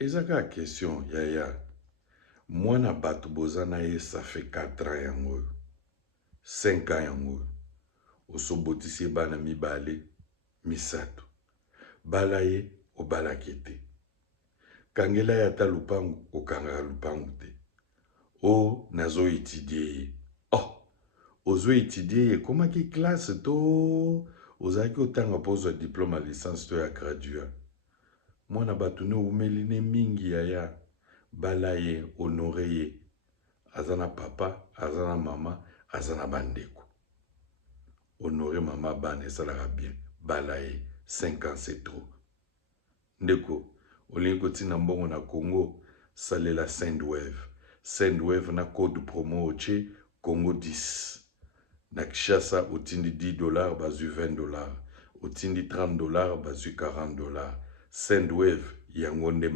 Ezaka question, yaya. Mwana batu bozana ye, ça fait 4 ans yango. 5 ans yango. Osobotisi bana mibale, misato. Balaye, obalakete. Kangela yata lupangu, okanga lupangu te. O, nazo étudier. Oh, ozo étudier, comment ki classe to? Ozaki otanga pose diplôme à licence to ya graduat. Mwana batu ne umeline mingi yaya. Balaye, honore ye. Azana papa, azana mama, azana bandeko. Honore mama bane, ça la bien. Balaye, 5 ans c'est trop. Ndeko, olingo tina mbongo na Congo, salela Sendwave. Sendwave na code promo oche, Congo 10. Na Kishasa, otindi $10, bazu $20. Otindi $30, bazu $40. Sendwave, yangonde